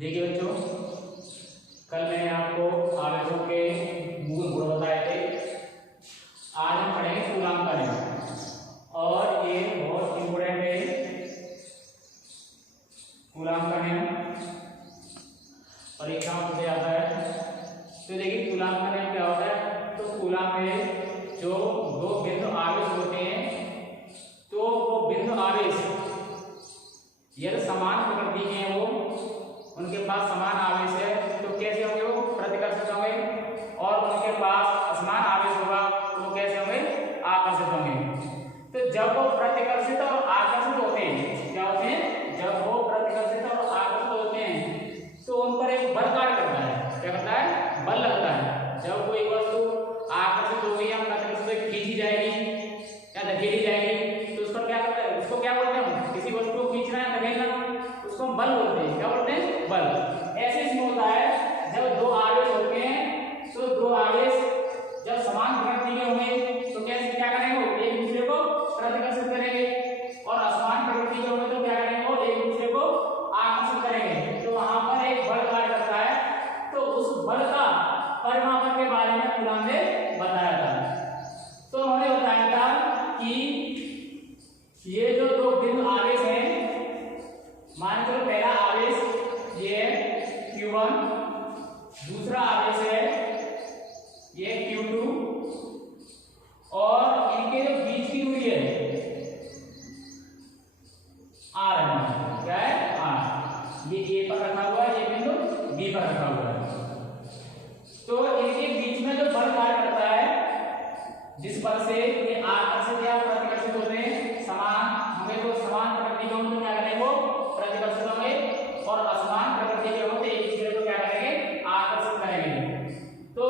देखिए बच्चों, कल मैंने आपको आवेशों के मूल गुण बताए थे। आज हम पढ़ेंगे कूलाम का नियम, और ये बहुत इंपोर्टेंट है। कूलाम का नियम परीक्षा में पूछा जाता है। तो देखिए कूलाम का नियम क्या होता है। तो कूलाम में जो दो बिंदु आवेश होते हैं, तो वो बिंदु आवेश यदि समान प्रकृति के हैं, वो उनके पास समान आवेश है, तो कैसे होंगे वो प्रतिकर्षित होंगे, और उनके पास असमान आवेश होगा तो वो कैसे होंगे आकर्षित होंगे। तो जब वो प्रतिकर्षित और आकर्षित होते हैं, क्या होते हैं, जब वो प्रतिकर्षित और आकर्षित होते हैं तो उन पर एक बल कार्य करता है। क्या करता है, बल लगता है। जब कोई वस्तु आकर्षित हो गई या प्रतिकर्षित खींची जाएगी या धकेली जाएगी, तो उसका क्या करता है, उसको क्या बोलते हैं, किसी वस्तु को खींचना या धकेलना, उसको हम बल बोलते हैं। क्या बोलते हैं, बल। ऐसे इसमें होता है जब दो आवेश होते हैं, तो दो आवेश जब समान प्रकृति के होंगे तो कैसे क्या करेंगे, एक दूसरे को प्रतिकर्षित करेंगे, और असमान प्रकृति के होंगे तो क्या करेंगे, वो एक दूसरे को आकर्षित करेंगे। तो वहां पर एक बल कार्य करता है। तो उस बल का परिमापन के बारे में कूलाम ने बताया था। तो उन्होंने बताया था कि ये जो दो बिंदु आवेश हैं, मान लो पहला आवेश ये Q1, दूसरा आवेश है ये Q2, और इनके जो बीच की दूरी है R, क्या है, R। ये A पर रखा हुआ है, ये बिंदु B पर रखा हुआ है। तो इनके बीच में जो बल कार्य करता है, जिस बल से ये आकर्षित या प्रतिकर्षित होते हैं, समान होंगे तो समान प्रकृति के होंगे तो क्या करेंगे, वो प्रतिकर्षित होंगे, और असमान प्रकृति के होंगे एक दूसरे को क्या करेंगे, आकर्षित करेंगे। तो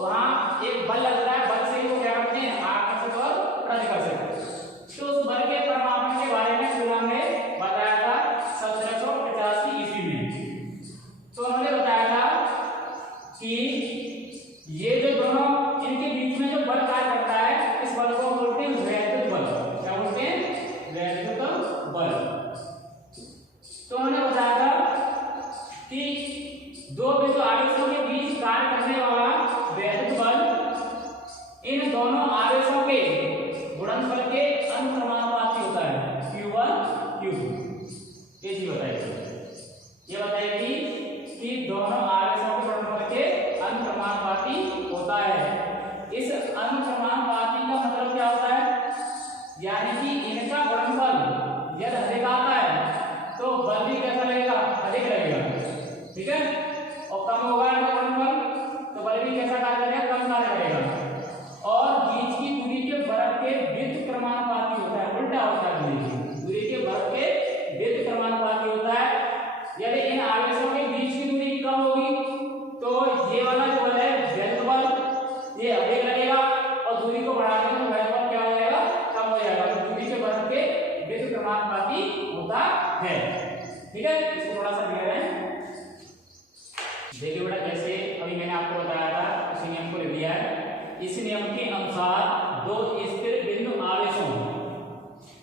वहां एक बल लगता है, बल से ही वो क्या करते हैं, आकर्षित और प्रतिकर्षित। तो उस बल के परिमापन के बारे में कूलाम ने बताया था 1785 ईस्वी में। तो उन्होंने बताया था कि ये जो दोनों इनके बीच में जो बल कार्य करता है, इस बल को बोलते हैं वैद्युत बल। क्या बोलते हैं, वैद्युत बल। तो उन्होंने बताया था कि दो बिंदु आवेशों के बीच कार्य करने वाला वैद्युत बल इन दोनों आवेशों के गुणनफल के अनुक्रमानुपाती होता है, Q1 Q2। ये चीज बताएगी, ये बताएगी कि दोनों आवेशों के गुणनफल के अनुक्रमानुपाती होता है। इस अनुक्रमानुपाती का मतलब क्या होता है, यानी कि इनका गुणनफल यदि अधिक आता है तो बल भी कैसा लगेगा, अधिक लगेगा, ठीक है, और कम होगा इनका गुणनफल तो बल भी कैसा कार्य करेगा, कम कार्य करेगा। और बीच की दूरी के वर्ग के व्युत्क्रमानुपाती होता है, उल्टा होता है, दूरी के वर्ग के व्युत्क्रमानुपाती होता है। यदि इन आवेशों के बीच की दूरी कम होगी तो ये वाला जो बल है वैद्युत बल, ये अधिक लगेगा, और दूरी को बढ़ाने में वैद्युत बल क्या हो जाएगा, कम हो जाएगा। तो दूरी के वर्ग के व्युत्क्रमानुपाती होता है, ठीक है। इसको थोड़ा सा क्लियर है। देखिए बेटा, जैसे अभी मैंने आपको बताया था, उसी नियम को लिख दिया है। इस नियम के अनुसार दो स्थिर बिंदु आवेशों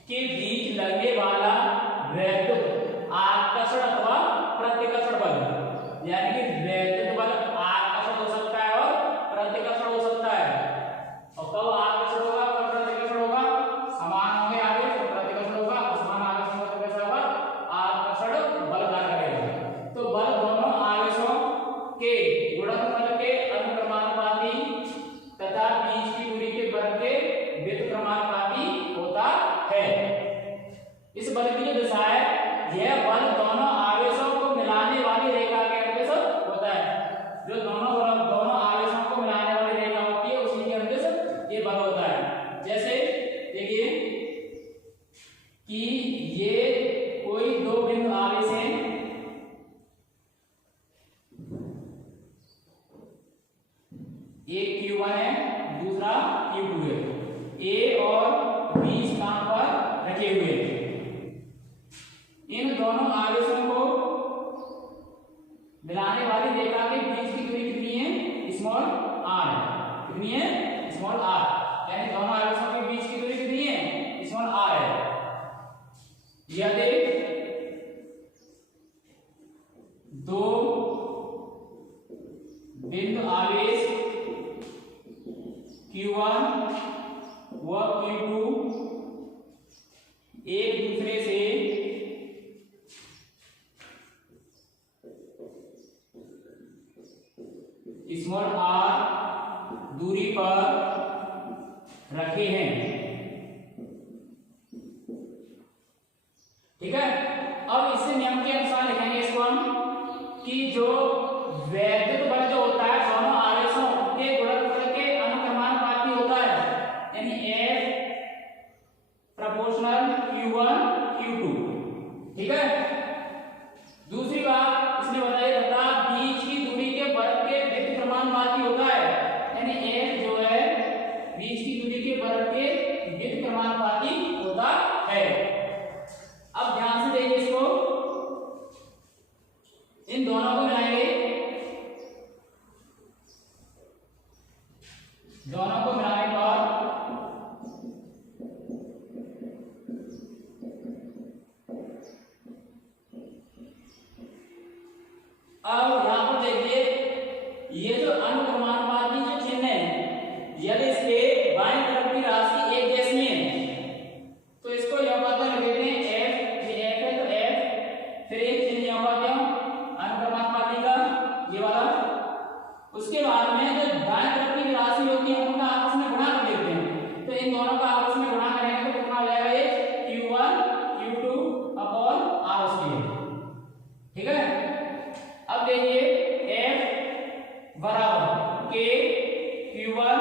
के बीच लगने वाला वैद्युत आकर्षण अथवा प्रतिकर्षण बल, यानी कि वैद्युत बल आकर्षण हो सकता है और प्रतिकर्षण हो सकता है। और कब आकर्षण होगा, कब प्रतिकर्षण होगा, समान होंगे आवेश तो प्रतिकर्षण होगा, असमान आवेश होगा तो कैसा होगा, आकर्षण बल कार्य करेगा। तो बल दोनों आवेशों के गुणनफल के अनुक्रमानुपाती तथा बीच की दूरी के वर्ग के व्युत्क्रमानुपाती होता है। इस बल की जो दिशा है, यह बल दोनों आवेशों को मिलाने वाली रेखा के अनुदिश होता है। जो दोनों आवेशों को मिलाने वाली रेखा होती है, उसी के अनुदिश ये बल होता है। जैसे देखिए कि ये कोई दो बिंदु आवेश हैं, एक Q1 है, दूसरा Q2 है, A और B स्थान पर रखे हुए हैं। इन दोनों आवेशों को मिलाने वाली रेखा के बीच की दूरी कितनी है, स्मॉल r है। कितनी है, स्मॉल r, यानी दोनों आवेशों के बीच की दूरी कितनी है, स्मॉल r है। यदि दो बिंदु आवेश Q1 व Q2 एक दूसरे से स्मॉल r दूरी पर रखे हैं। ठीक है, अब इसे नियम के अनुसार लिखेंगे इसको हम कि जो वैद्युत बल जो होता है दोनों आवेशों के गुणनफल के अनुक्रमानुपाती होता है, यानी F प्रोपोर्शनल Q1 Q2। ठीक है, दूसरी बात इसने बताया तथा बीच की दूरी के वर्ग के व्युत्क्रमानुपाती होता है, यानी F जो है बीच की दूरी के वर्ग के व्युत्क्रमानुपाती होता है। अब ध्यान से देखिए इसको, इन दोनों को मिलाएंगे, दोनों को मिलाने पर अब यहां पर देखिए ये जो अनुक्रमानुपाती जो चिन्ह है, यदि इसके बाईं तरफ की राशि एक जैसी है तो इसको यह पता लग देते हैं F, ये F है तो F, फिर एक चिन्ह यहां पर क्यों अनुक्रमानुपाती का ये वाला। उसके बाद में जो दाएं तरफ की राशि होती है उनका आपस में गुणा कर देते हैं, तो इन दोनों का आपस में गुणा करेंगे तो कितना हो जाएगा ये Q1 Q2 upon R square. ठीक है, अब देखिए F बराबर K Q1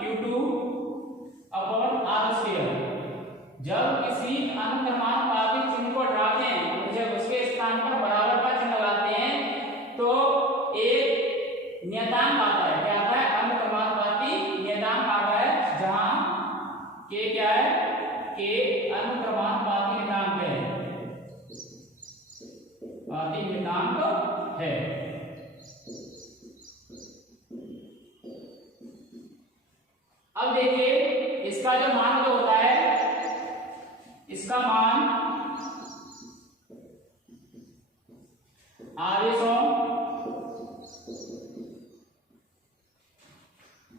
Q2 upon R square. जब किसी अनुक्रमानुपाती चिन्ह को हटाते हैं, जब उसके स्थान पर बराबर का चिन्ह लगाते हैं तो एक नियतांक आता है, क्या आता है अनुक्रमानुपाती नियतांक आता है, जहां K क्या है, K अनुक्रमानुपाती नियतांक है, पाती नियतांक है। अब देखिए इसका जो मान जो होता है, इसका मान आवेशों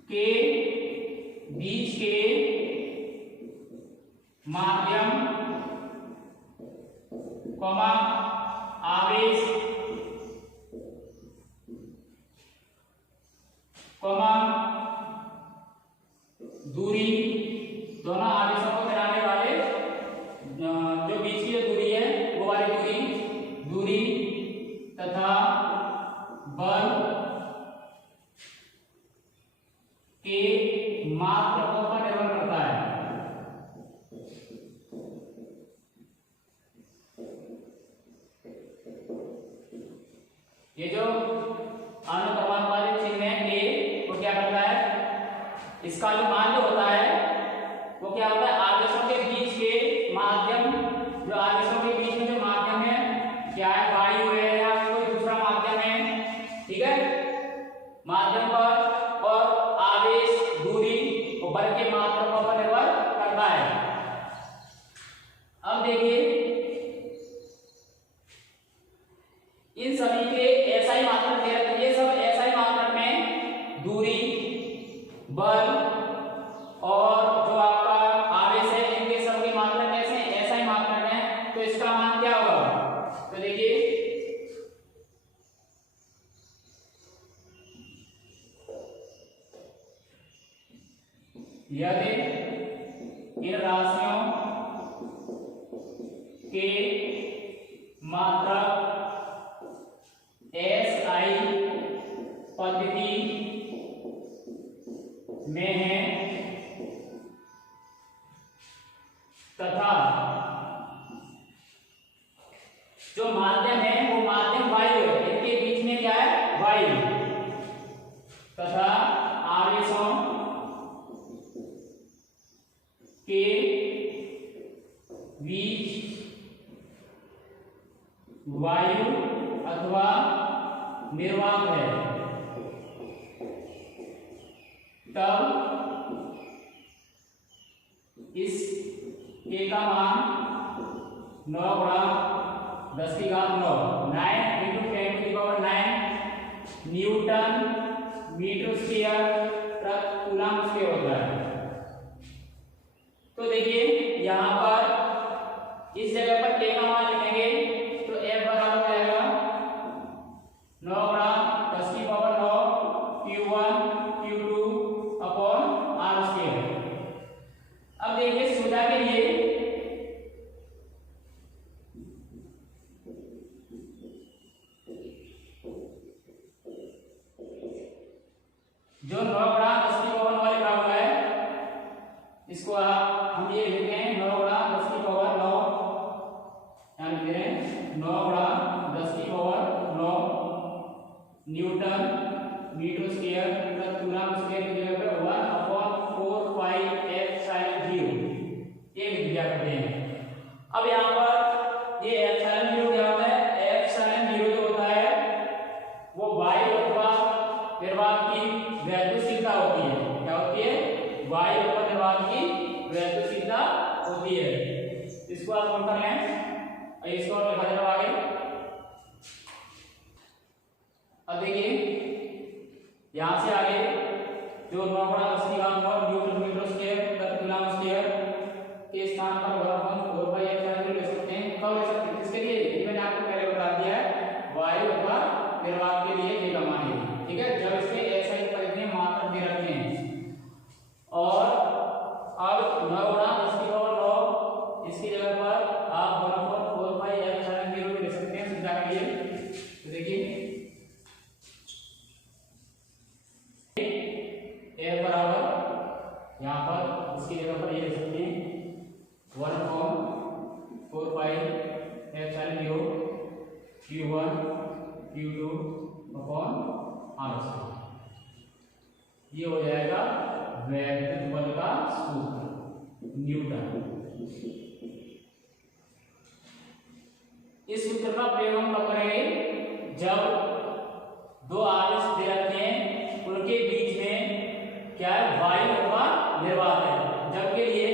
के बीच के माध्यम कॉमा आवेश कॉमा दूरी, दोनों आवेशों को मिलाने वाले जो बीच की जो दूरी है वो वाली दूरी तथा बल के मात्रकों पर निर्भर करता है। ये जो अनुक्रमानुपाती चिन्ह है A वो क्या करता है, इसका जो मान जो होता है वो क्या होता है आवेशों के बीच के माध्यम, जो आवेशों के बीच में जो माध्यम है क्या है, वायु है या कोई दूसरा माध्यम है। ठीक है, माध्यम पर और आवेश दूरी और बल के मात्रकों पर निर्भर करता है। अब देखिए इन सभी के ऐसा ही मात्रक दे रखे, ये सब ऐसा ही मात्रक में दूरी, बल और जो आपका आवेश है, इनके सब के मात्रक कैसे हैं, ऐसा ही मात्रक है, तो इसका मान क्या होगा, तो देखिए यदि इन राशियों के मात्रक SI पद्धति में है तथा जो माध्यम है वो माध्यम वायु है, इनके बीच में क्या है वायु, तथा आवेशों के बीच वायु अथवा निर्वात है, तब इस K का मान 9 × 10⁹ 9 × 10⁹ न्यूटन मीटर स्क्वायर प्रति कूलम स्क्वायर होता है। तो देखिए यहाँ पर इस जगह पर K का मान लिखेंगे तो F बराबर हो जाएगा 9 गुणा 10 की power 9 Q1 Q2 upon R square. अब देखिए सुविधा के लिए जो 9 गुणा 10 की पावर 9 लिखा हुआ है इसको हम ये लिखते हैं 9 गुणा 10 की पावर 9, यहाँ लिख रहे हैं 9 गुणा 10 की पावर 9 न्यूटन मीटर स्क्वायर प्रति कूलम स्क्वायर की जगह पे 1/4 पाई एप्सिलॉन 0 ये लिख दिया करते हैं। अब यहाँ पर ये एप्सिलॉन 0 क्या होता है? एप्सिलॉन 0 जो होता है वो वायु अथवा निर्वात की वैद्युत होती है। क्या होती है? वायु अथवा निर्वात की वैद्युत होती है। इसको आप नोट कर लें, इसको लिखा जाएगा आगे। अब देखिए यहां से आगे जो 9 गुणा 10 की पावर 9 न्यूटन मीटर स्क्वायर प्रति कूलम स्क्वायर के स्थान पर 1/4 पाई एप्सिलॉन 0 ले सकते हैं। कब ले सकते हैं? किसके लिए? ये मैंने आपको पहले बता दिया है, वायु अथवा निर्वात के लिए ये कमान है। ठीक है, जब इसके ऐसा ही परिधि मात्रा दे रखे हैं। और अब 9 गुणा 10 की पावर 9 इसकी जगह पर आप 1/4 पाई एप्सिलॉन 0 ले सकते हैं सुविधा के लिए। तो देखिए ए बराबर यहाँ पर इसकी जगह पर ये लिख सकते हैं 1/4 pi epsilon 0 Q1 Q2 upon R square. ये हो जाएगा वैद्युत बल का सूत्र न्यूटन। इस सूत्र का प्रयोग हम कब करेंगे? जब दो आवेश दे रखे हैं उनके बीच में क्या है? वायु अथवा निर्वात है, जब के लिए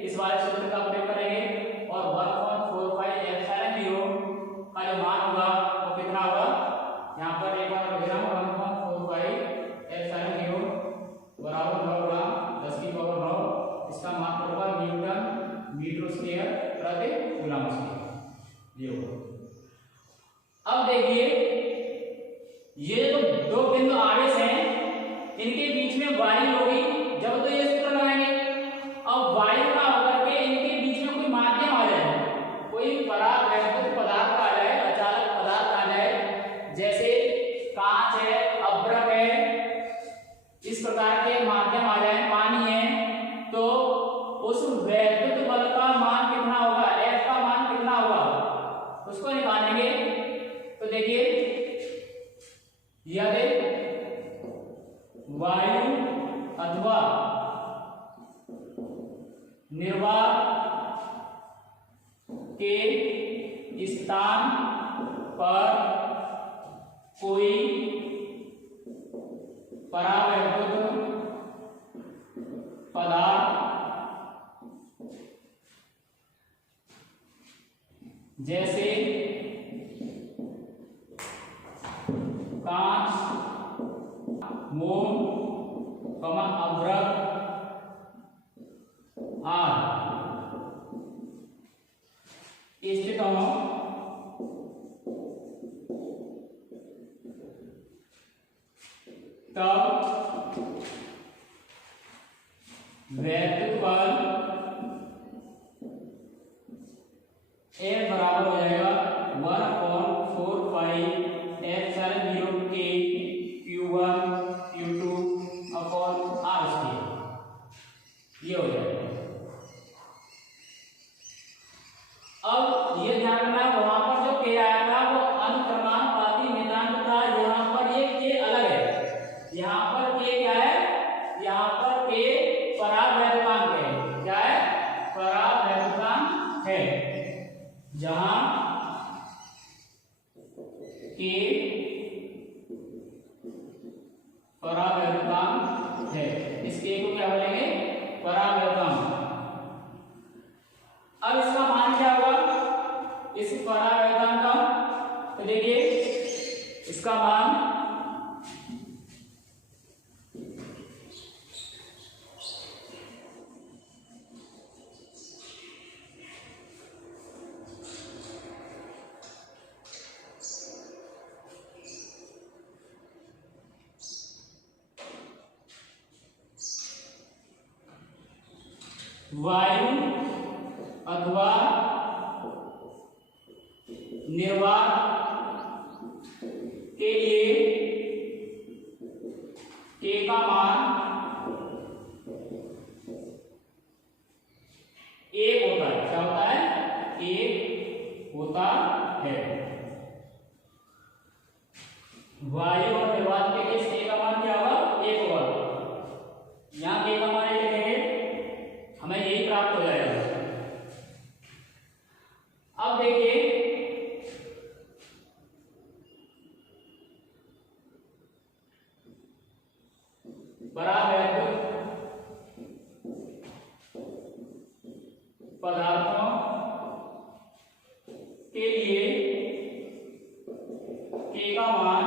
इस वाले सूत्र का प्रयोग करेंगे। और 1/4 पाई एप्सिलॉन 0 का जो मान होगा वो कितना होगा? यहाँ पर एक बार लिख रहा हूँ 1/4 पाई एप्सिलॉन 0 बराबर 9 गुणा 10 की पावर 9, इसका मान होगा न्यूटन मीटर स्क्वायर प्रति कूलम स्क्वायर ये होगा। अब देखिए ये जो दो बिंदु आवेश हैं इनके बीच में वायु होगी जब तो ये सूत्र लगाएंगे। अब वायु का होकर के इनके बीच में कोई माध्यम आ जाए, कोई परावैद्युत पदार्थ आ जाए, अचालक पदार्थ आ जाए, जैसे कांच है, अभ्रक है, इस प्रकार के माध्यम आ जाए, पानी है, तो उस वैद्युत बल का मान कितना होगा? F का मान कितना होगा उसको निकालेंगे। तो देखिए यदि वायु अथवा निर्वात के स्थान पर कोई परावैद्युत पदार्थ जैसे कांच, मोम, अभ्रक आदि स्थित हो तब वैद्युत बल F बराबर हो जाएगा 1/4 pi epsilon 0 K Q1 Q2 upon R square ये हो जाएगा। अब ये ध्यान रखना वहां पर जो K आया था वो अनुक्रमानुपाती नियतांक था, यहाँ पर ये K अलग है। यहाँ पर K क्या है? यहाँ पर K परावैद्युतांक है। क्या है? परावैद्युतांक है, जहां K परावैद्युतांक है। इस K को क्या बोलेंगे? परावैद्युतांक। अब इसका मान क्या होगा इस परावैद्युतांक का? तो देखिए इसका मान वायु अथवा निर्वात के लिए K का मान 1 होता है। क्या होता है? 1 होता है। वायु और निर्वात के लिए K का मान क्या होगा? 1 होगा। यहाँ K का मान 1 लिखेंगे, हमें यही प्राप्त हो जाएगा। अब देखिए परावैद्युत पदार्थों के लिए K का मान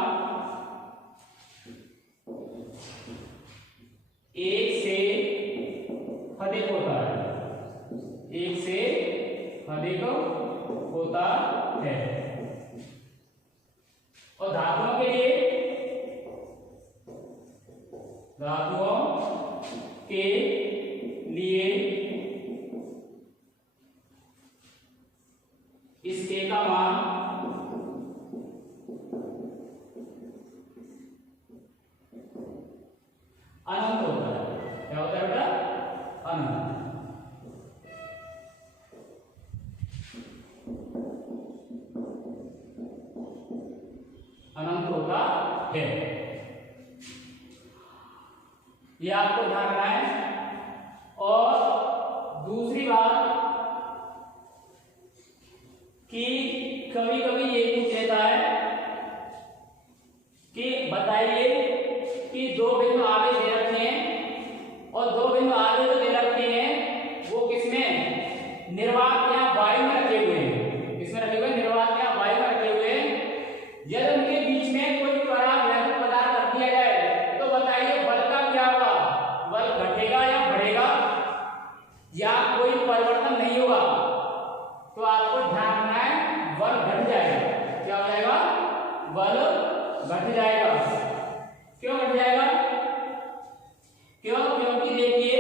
1 से अधिक होता है। 1 से अधिक होता है। और धातुओं के लिए इस K का मान अनंत होता है। क्या होता है बेटा? अनंत। अनंत होता है। ये आपको ध्यान रखना है। और दूसरी बात कि कभी कभी ये पूछ लेता है कि बताइए कि 2 बिंदु आगे दे रखे हैं और 2 बिंदु आगे जो दे रखे हैं वो किसमें? निर्वात या वायु में रखे हुए हैं। किसमें रखे हुए? निर्वात या वायु में रखे हुए हैं। यदि उनके बीच में कोई परावैद्युत पदार्थ रख दिया जाए तो बताइए बल का क्या होगा? बल घटेगा या बढ़ेगा या कोई परिवर्तन नहीं होगा? तो आपको ध्यान रखना है, बल घट जाएगा। क्या हो जाएगा? बल घट जाएगा। क्यों घट जाएगा? क्योंकि देखिए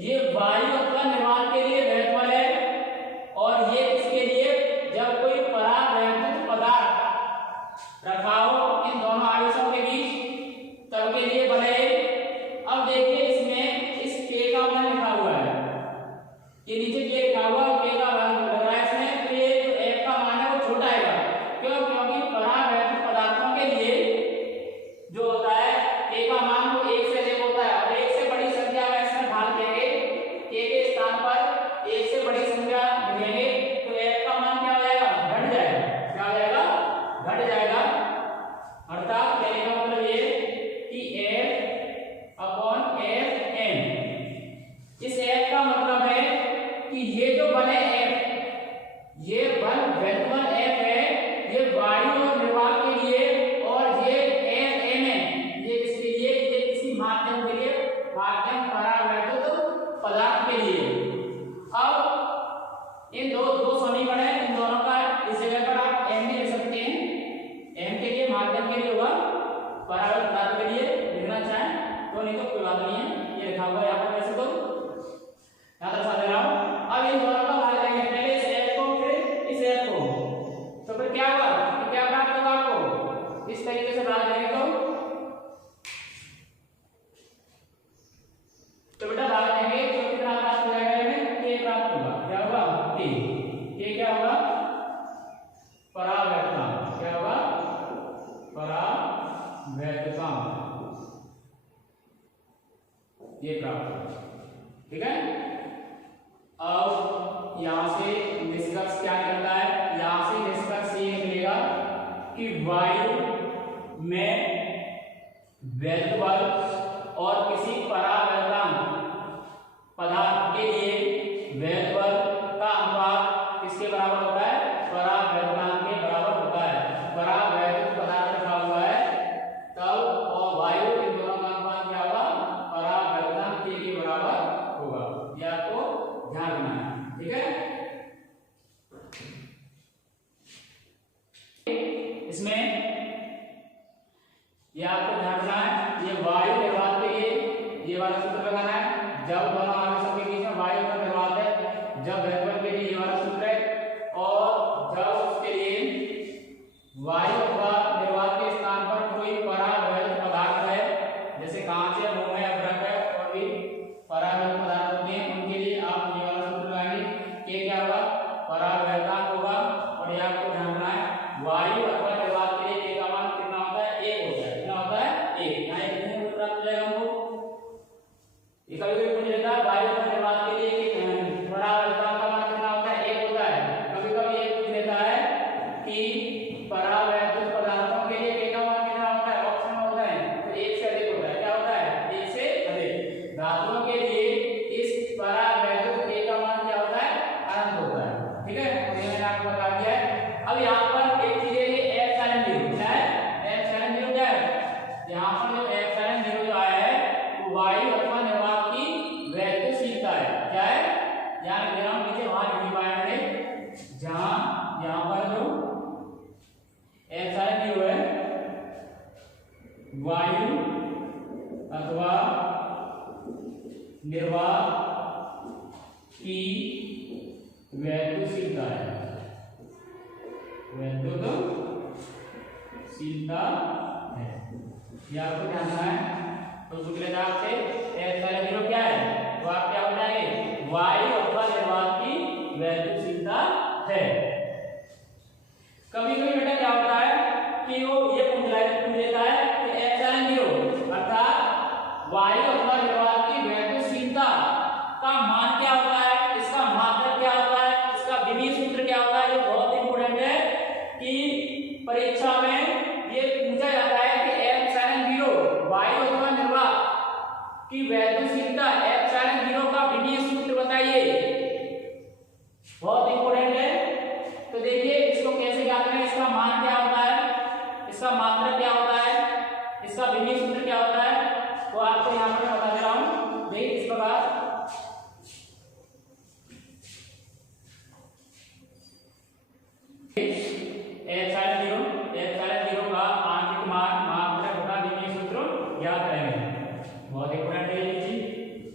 ये वायु अथवा निर्वात के लिए वैध बल है और ये इसके लिए जब कोई परावैद्युत पदार्थ रखा हो इन दोनों आवेशों के बीच तब के लिए बल है। अब देखिए इसमें इस K का मान लिखा हुआ है, ये नीचे K लिखा हुआ है, K का मान लग रहा है इसमें, तो ये जो F का मान है वो छोटा आएगा। क्योंकि परावैद्युत पदार्थों के लिए जो होता है K का मान वो 1 से अधिक होता है और 1 से बड़ी संख्या में इसमें ढाल देंगे, K के स्थान पर 1 से बड़ी संख्या लिखेंगे तो F का मान क्या हो जाएगा? घट जाएगा। क्या हो जाएगा? घट जाएगा। अर्थात कहने का मतलब ये कि F/Fm, इस F का मतलब है कि ये जो बल है F, ये बल वैध बल F है, ये वायु और निर्वात के लिए, और ये Fm है, ये किसके लिए? ये किसी माध्यम के लिए, माध्यम परावैद्युत पदार्थ के लिए। अब इन दो समीकरण है, इन दोनों का इस जगह पर आप M भी लिख सकते हैं। M के लिए माध्यम के लिए होगा, परावैद्युत पदार्थ के लिए लिखना चाहें तो, नहीं तो कोई बात नहीं है, ये लिखा हुआ है यहाँ पर वैसे तो यहाँ दर्शा दे रहा हूँ। अब इन दोनों का भाग लेंगे, पहले इस F को फिर इस F को, तो फिर क्या होगा? तो क्या प्राप्त होगा आपको? इस तरीके से भाग लेंगे तो बेटा भाग लेंगे तो कितना प्राप्त हो जाएगा? हमें K प्राप्त होगा। क्या होगा? K क्या होगा? परावैद्युतांक। क्या होगा? परावैद्युतांक, ये प्राप्त होगा। ठीक है। अब यहां से निष्कर्ष क्या निकलता है? यहां से निष्कर्ष ये निकलेगा कि वायु में वैध बल और किसी परावैद्युतांक पदार्थ के लिए वैध बल का अनुपात किसके बराबर होता है? परावैद्युतांक के बराबर होता है। परावैद्युत पदार्थ रखा हुआ है तब और वायु, इन दोनों का अनुपात क्या होगा? परावैद्युतांक के बराबर होगा। यह आपको ध्यान रखना है। ठीक है। इसमें यह आपको ध्यान रखना है, ये वायु निर्वात के लिए ये वाला सूत्र लगाना है। जब दोनों आवेशों के बीच में वायु जब घनत्व के लिए ये वाला सूत्र है, और जब उसके लिए वायु अथवा निर्वात के स्थान पर कोई परावैध पदार्थ है, जैसे कांच है, मोम है, अभ्रक है, और भी परावैध पदार्थ होते हैं, उनके लिए आप ये वाला सूत्र लगाएंगे कि क्या होगा, परावैधांक होगा। और ये आपको ध्यान रखना है, वायु अथवा निर्वात के लिए k का मान कितना होता है, 1 होता है। कितना होता है, 1। यहाँ एक कितने प्राप्त हो जाएगा हमको, ये कभी-कभी पूछ लेता है वायु अथवा निर्वात के लिए परावैधांक का मान कितना होता है, 1 होता है। कभी-कभी ये पूछ लेता है कि परावैद्युत पदार्थों के लिए k का मान कितना होता है, ऑप्शन होता है तो 1 से अधिक होता है। क्या होता है, 1 से अधिक। धातुओं के लिए इस परावैद्युत k का मान क्या होता है, अनंत होता है। ठीक है, तो ये मैंने आपको बता दिया है। अब यहाँ पर एक चीज है, ये एप्सिलॉन 0 क्या है, एप्सिलॉन 0 क्या है, यहाँ पर जो एप्सिलॉन 0 जो आया है वो वायु अथवा निर्वात की वैद्युशीलता है। क्या है, यहाँ लिख रहा हूँ नीचे, वहां लिख पाया मैंने, जहां यहाँ पर जो एप्सिलॉन 0 है वायु अथवा निर्वात की वैद्युशीलता है, वैद्युशीलता है, यह आपको जानना है। तो पूछ लेता आपसे एप्सिलॉन 0 क्या है, तो आप क्या हो जाएंगे, वायु अथवा निर्वात की वैद्युशीलता है। कभी कभी बेटा क्या होता है कि वो ये पूछ लेता है कि एप्सिलॉन 0 अर्थात वायु अथवा निर्वात की वैद्युशीलता का मान क्या होता है, इसका मात्रक क्या होता है, इसका विमीय सूत्र क्या होता है। ये बहुत इंपॉर्टेंट है कि परीक्षा में ये पूछा जाता है कि एप्सिलॉन 0 वायु अथवा निर्वात की वैद्युशीलता, एप्सिलॉन 0 का विमीय सूत्र बताइए, बहुत इंपॉर्टेंट है। तो देखिए इसको कैसे ज्ञात करें, इसका मान क्या होता है, इसका मात्रक क्या होता है, इसका विमीय सूत्र क्या होता है, तो आपको यहाँ पर बता दे रहा हूँ। देखिए इस प्रकार एप्सिलॉन 0 का आंतरिक मान, मात्रक बटा विमीय सूत्र ज्ञात करेंगे। बहुत इंपॉर्टेंट है ये चीज।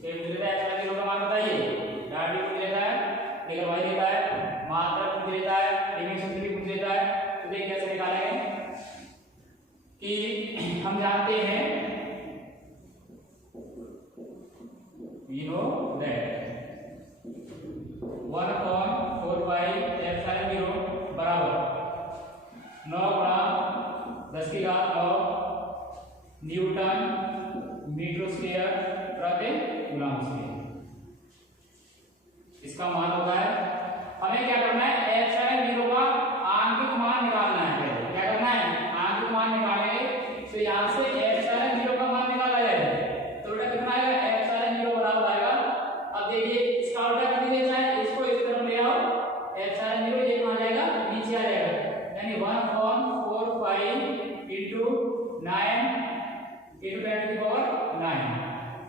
तो मुझे देता है एप्सिलॉन 0 का मान बताइए, डायरेक्ट पूछ लेता है, लेकिन वही देता है, मात्रक पूछ लेता है, विमीय सूत्र भी पूछ लेता है। तो देखिए कैसे निकालेंगे कि हम जानते हैं, we know that 1/4 एप्सिलॉन 0 बराबर 9 × 10⁻9 न्यूटन मीटर स्क्वायर प्रति कूलम स्क्वायर इसका मान होता है। हमें क्या करना है, एप्सिलॉन 0 का आंतरिक मान निकालना है। पहले क्या करना है, आंतरिक मान निकालेंगे। तो यहाँ से एप्सिलॉन 0 का मान निकाला जाए तो बेटा कितना आएगा, एप्सिलॉन 0 बराबर आएगा। अब देखिए इसका उल्टा कर दीजिए, चाहे इसको इस तरफ ले आओ, एप्सिलॉन 0 ये कहाँ जाएगा, नीचे आ जाएगा, यानी 1/4 into 9 into 10⁻9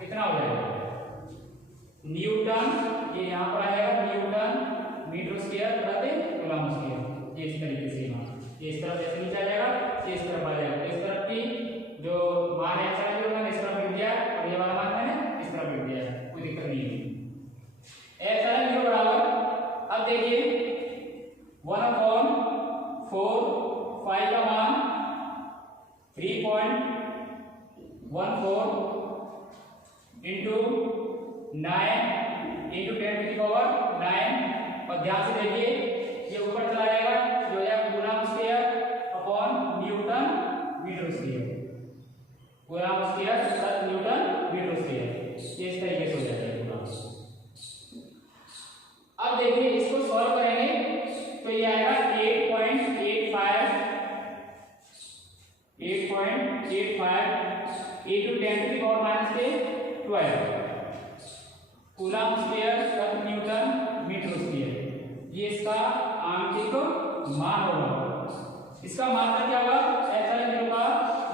कितना हो जाएगा, न्यूटन, ये यहाँ पर आ जाएगा न्यूटन मीटर स्क्वायर प्रति कूलम स्क्वायर। ये इस तरीके से ये इस तरफ जैसे नीचे आ जाएगा, ये इस तरफ आ जाएगा। इस तरफ की जो मान है एप्सिलॉन 0 मैंने इस तरफ लिख दिया, और ये वाला मान मैंने इस तरफ लिख दिया, कोई दिक्कत नहीं है। एप्सिलॉन 0 बराबर, अब देखिए 1/4 का मान 3.14 into 9 into 10⁻9। और ध्यान से देखिए ये ऊपर चला जाएगा, जो है coulomb square upon newton metre square, coulomb square plus newton metre square, इस तरीके से हो जाएगा पूरा। अब देखिए इसको सॉल्व करेंगे तो ये आएगा 8.85 into 10⁻12 कूलम स्क्वायर प्रति न्यूटन मीटर स्क्वायर, ये इसका आंतरिक मान होगा। इसका मात्रक क्या होगा, एप्सिलॉन 0 का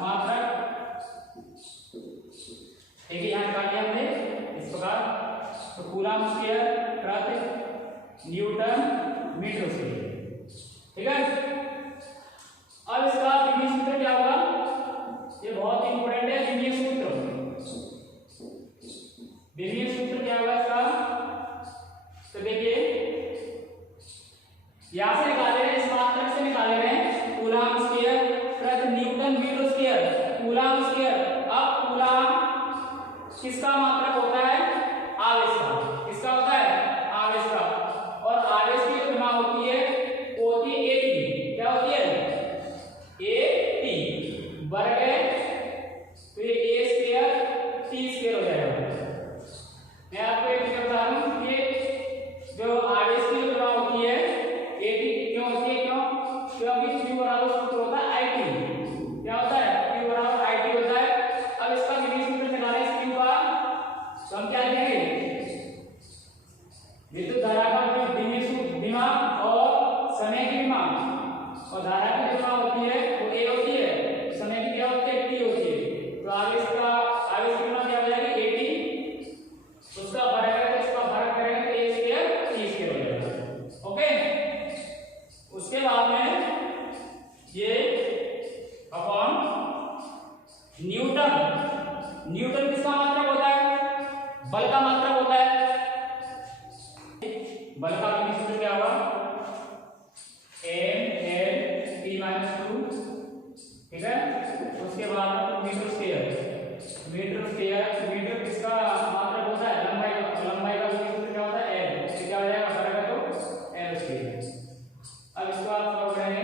मात्रक देखिए यहाँ निकाल लिया हमने इस प्रकार, तो कूलम स्क्वायर प्रति न्यूटन मीटर स्क्वायर। ठीक है, अब इसका विमीय सूत्र क्या होगा, ये बहुत इंपॉर्टेंट है। विमीय सूत्र, विमीय सूत्र क्या होगा इसका, तो देखिए किसका मात्रक होता है? आवेश का। किसका होता है? आवेश का। और आवेश की जो विमा होती है वो होती है AT। क्या होती है? AT वर्ग है, तो ये A स्क्वायर T स्क्वायर हो जाएगा। मैं आपको एक चीज बता रहा हूँ कि जो आवेश की विमा होती है AT क्यों होती है? क्योंकि Q बराबर सूत्र होता है IT। क्या होता है? Q बराबर IT होता है। अब इसका विधि सूत्र निकालें इस Q का, तो हम क्या लिखेंगे? विद्युत धारा का विमा और समय की विमा, और धारा की विमा होती है वो A होती है, समय की क्या होती है? T होती है। तो आवेश की विमा क्या हो जाएगी? AT, उसका वर्ग है तो इसका वर्ग करेंगे तो A स्क्वायर T स्क्वायर हो जाएगा। ओके, उसके बाद में ये अपॉन न्यूटन किसका मात्रक होता है? बल का मात्रक होता है। बल का विधि सूत्र क्या होगा? m/L/T-2, ठीक है। उसके बाद मीटर स्क्वायर मीटर किसका मात्रक होता है? लंबाई का विधि सूत्र क्या होता है? L। तो क्या हो जाएगा? वर्ग है तो L स्क्वायर। अब इसको आप सॉल्व करेंगे,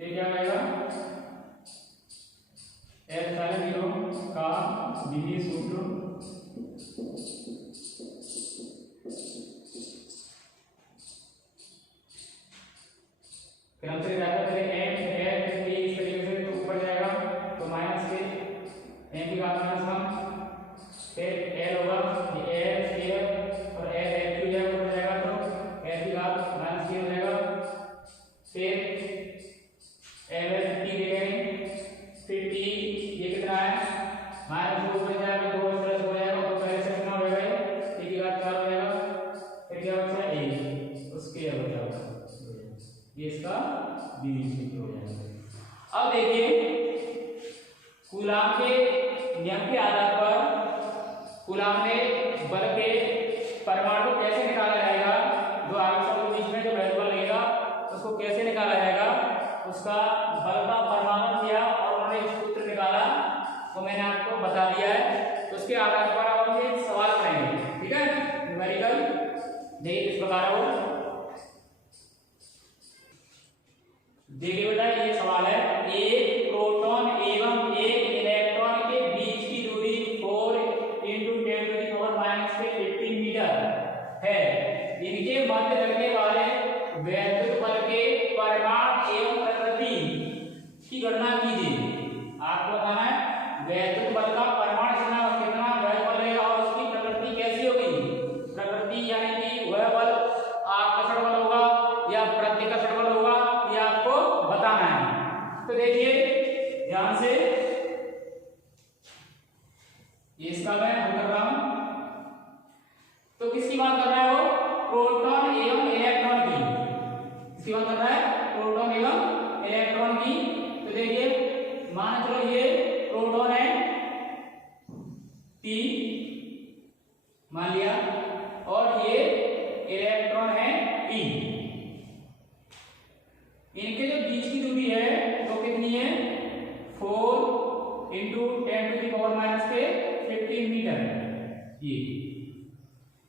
ये क्या आएगा? एप्सिलॉन 0 का विधि सूत्र फिर हमसे जाकर पहले m L इस तरीके से तो ऊपर जाएगा, तो माइनस के m की घात -1, फिर L होगा ये L स्क्वायर और L क्यू जाएगा, ऊपर जाएगा तो L की घात -3 हो जाएगा। फिर L T देंगे, फिर T ये कितना है? -2 ऊपर जाएगा, 2 प्लस हो जाएगा, तो पहले से कितना हो जाएगा? T की घात 4 हो जाएगा। फिर क्या बचा? A उसके अब बचा ये इसका विधि सूत्र हो जाएगा। अब देखिए कूलाम के नियम के आधार पर कूलाम में बल के परिमाण को कैसे निकाला जाएगा, जो आवेशों के बीच में जो बल लगेगा उसको कैसे निकाला जाएगा, उसका बल का परिमाण किया और उन्होंने सूत्र निकाला, तो मैंने आपको बता दिया है। तो उसके आधार पर अब हम ये सवाल करेंगे, ठीक है। न्यूमेरिकल देखिए किस प्रकार है वो। देखिए बेटा ये सवाल है, एक प्रोटॉन एवं एक इलेक्ट्रॉन के बीच की दूरी 4 × 10⁻⁻15 मीटर है। इनके मध्य लगने वाले वैद्युत बल के परिमाण एवं प्रकृति की गणना कीजिए। आपको बताना है वैद्युत बल का परिमाण कितना वैद्युत बल रहेगा और उसकी प्रकृति कैसी होगी। प्रकृति यानी कि वह बल आकर्षण बल होगा या प्रतिकर्षण बल होगा, ये आपको बताना है। तो देखिए ध्यान से, ये इसका मैं हल कर रहा हूं। तो किसकी बात कर रहा है वो? प्रोटॉन एवं इलेक्ट्रॉन की। किसकी बात कर रहा है? प्रोटॉन एवं इलेक्ट्रॉन की। तो देखिए मान चलो ये प्रोटॉन है P मान लिया, और ये इलेक्ट्रॉन है P। इनके जो बीच की दूरी है वो कितनी है? 4 × 10⁻⁻15 मीटर ये।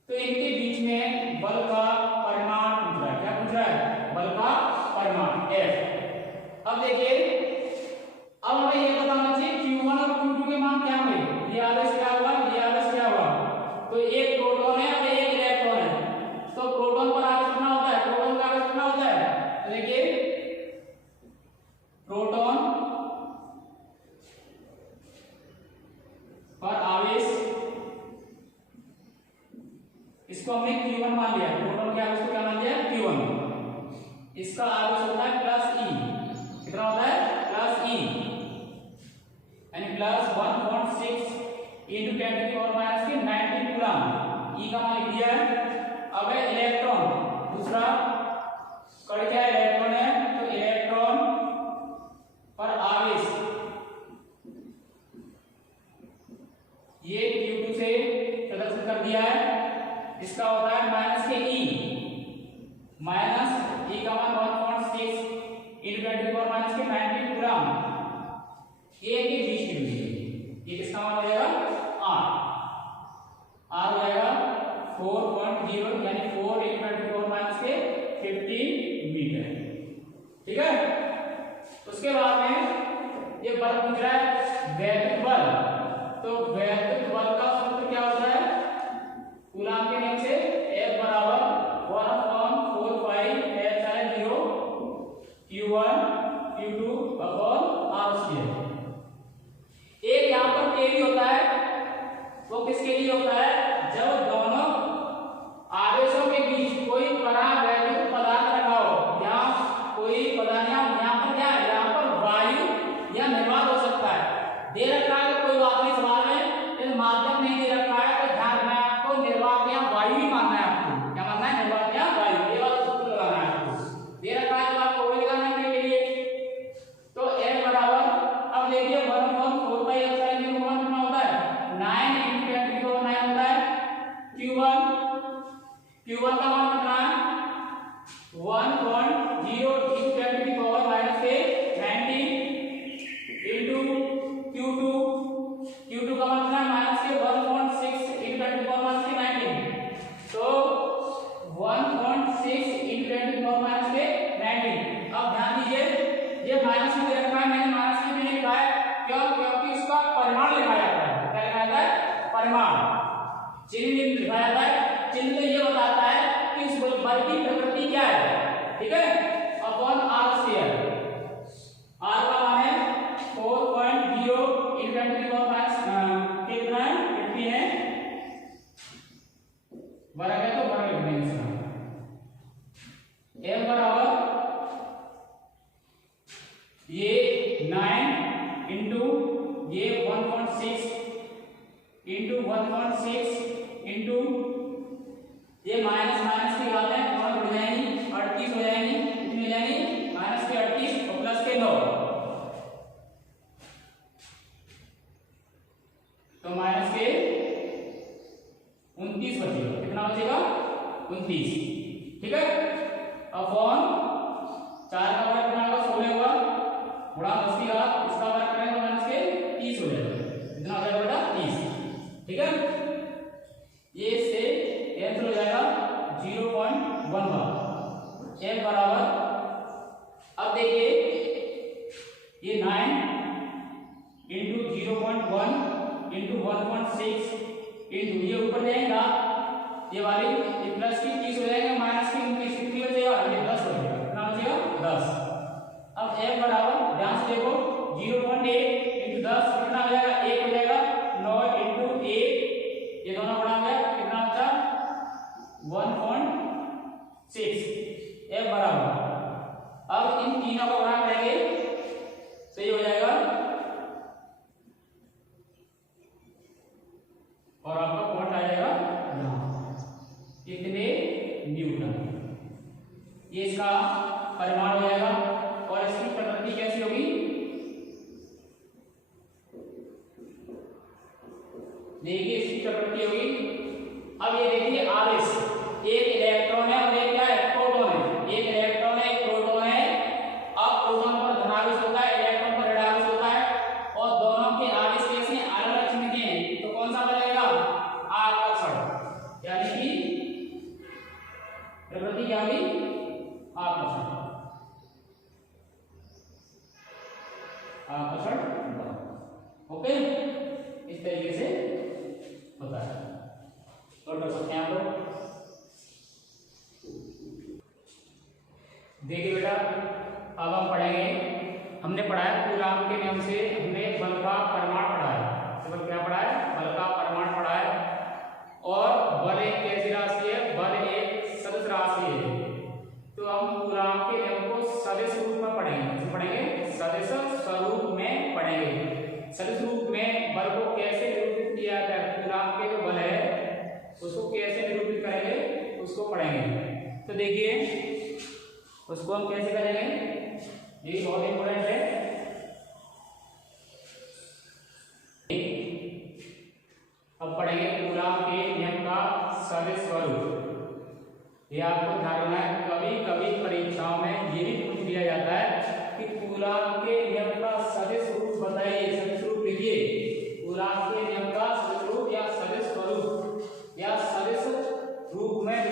तो इनके बीच में बल का परिमाण पूछ रहा है। क्या पूछ रहा है? बल का परिमाण F। अब देखिए अब हमें ये बताना चाहिए Q1 और Q2 के मान क्या होंगे। ये आवेश क्या हुआ, ये आवेश क्या हुआ। तो एक प्रोटॉन है और एक इलेक्ट्रॉन है, तो प्रोटॉन पर आवेश कितना होता है? प्रोटॉन का आवेश कितना होता है? तो देखिए प्रोटॉन पर आवेश, इसको हमने Q1 मान लिया। प्रोटॉन के आवेश को क्या मान लिया? Q1। इसका आवेश होता है +E। कितना होता है? +E यानी +1.6 × 10⁻⁻90 कूलम। E का मान लिख दिया है। अब है इलेक्ट्रॉन, दूसरा कण क्या है? इलेक्ट्रॉन है। तो इलेक्ट्रॉन पर आवेश ये Q2 से प्रदर्शित कर दिया है। इसका होता है -E का मान 1.6 × 10⁻⁻90 कूलम। ए के बीच की दूरी, ये किसका मान हो जाएगा? जीरो यानी 4 × 10⁻⁻15 मीटर। ठीक है, उसके बाद में ये बल पूछ रहा है वैद्युत बल। तो वैद्युत बल का सूत्र क्या होता है? कूलाम के नियम से F बराबर 1/4π Q1 Q2 अपॉन r²। एक यहाँ पर केवी होता है, वो किसके लिए होता है? जब दोनों आवेशों के बीच कोई परावैद्युत पदार्थ रखा हो, या कोई पदार्थ यहाँ पर क्या है, यहाँ पर वायु या निर्वात हो सकता है। दे रखा है कोई बात नहीं, सवाल में यदि माध्यम नहीं दे रखा है तो ध्यान रखना है आपको निर्वात या वायु ही मानना है। आपको क्या मानना है? निर्वात या वायु, ये वाला सूत्र लगाना है आपको। दे रखा है तो आपको वही लगाना है के लिए। तो F बराबर, अब देखिए 1/4π कितना होता है? 9 × 10⁹ होता है। Q1 का मान कितना है? 1.0 × 10⁻⁻19 Q2 का मान कितना है? -1.6 × 10⁻⁻19। तो 1.6 × 10⁻⁻19। अब ध्यान दीजिए, ये माइनस में दे रखा है, मैंने माइनस में नहीं लिखा है। क्यों? क्योंकि इसका परिमाण लिखा जाता है। क्या लिखा जाता है? परिमाण। चिन्ह नहीं लिखा जाता है। चिन्ह तो ये बताता है कि इस बल की प्रकृति क्या है। ठीक है, अपॉन r²। r का मान है 4.0 × 10⁻⁻15 कितना है? 50 है। बराबर है तो बराबर लिख देंगे इसका। F बराबर ये 9 इंटू ये 1.6 इंटू 1.6 इंटू ये माइनस माइनस की बात है, और जुड़ जाएंगी 38 हो जाएंगी। कितनी हो जाएंगी? माइनस के 38 और प्लस के 9, तो माइनस के 29 बचेगा। कितना बचेगा? 29। ठीक है, अपॉन 4 का वर्ग कितना होगा? 16 होगा, गुणा 10 की घात, इसका वर्ग करें तो माइनस के 30 हो जाएगा। कितना हो जाएगा बेटा? 30। ठीक है, ये से कैंसिल हो जाएगा 0.11। F बराबर, अब देखिए ये 9 इंटू 0.1 इंटू 1.6 इंटू ये ऊपर जाएगा, ये वाली ये प्लस की 30 हो जाएगा, माइनस की 29 कितनी बचेगा? ये 10 हो जाएगा। कितना बचेगा? 10। अब F बराबर, ध्यान से देखो, 0.8 इंटू 10 कितना हो जाएगा? 1 हो जाएगा। 9 इंटू 1 ये दोनों बड़ा हो गया, कितना बचा? 1.6। F बराबर, अब इन तीनों को गुणा करेंगे तो ये हो जाएगा, और आपका पॉइंट आ जाएगा यहाँ, कितने न्यूटन। ये इसका परिमाण हो जाएगा। और इसकी प्रकृति कैसी होगी? देखिए इसकी प्रकृति होगी, अब ये देखिए आवेश, एक इलेक्ट्रॉन है और एक क्या है? प्रोटॉन है। एक इलेक्ट्रॉन है, एक प्रोटॉन है। अब प्रोटॉन पर धनावेश होता है, इलेक्ट्रॉन पर ऋणावेश होता है, और दोनों के आवेश कैसे अलग चिन्ह के हैं, तो कौन सा बनेगा? आकर्षण, यानी कि प्रकृति क्या होगी? आकर्षण। आकर्षण। ओके, इस तरीके से होता है। तो कर सकते हैं आप लोग। देखिए बेटा, अब हम पढ़ेंगे, हमने पढ़ा है कूलाम के नियम से, हमने बल का परिमाण पढ़ा है। तो बल क्या पढ़ा है? बल का परिमाण पढ़ा है। और बल एक कैसी राशि है? बल एक सदिश राशि है। तो हम कूलाम के नियम को सदिश रूप में पढ़ेंगे। पढ़ेंगे सदिश स्वरूप में पढ़ेंगे। सदिश रूप में बल को कैसे निरूपित किया जाता है, कूलाम के जो बल है उसको कैसे निरूपित करेंगे, उसको पढ़ेंगे। तो देखिए उसको हम कैसे करेंगे, ये बहुत इंपॉर्टेंट है। अब पढ़ेंगे कूलाम के नियम का सदिश स्वरूप। ये आपको ध्यान रखना है, कभी कभी परीक्षाओं में ये भी पूछ लिया जाता है कि कूलाम के नियम का सदिश रूप बताइए, सदिश रूप लिखिए। कूलाम के नियम का सदिश रूप या सदिश स्वरूप या सदिश रूप में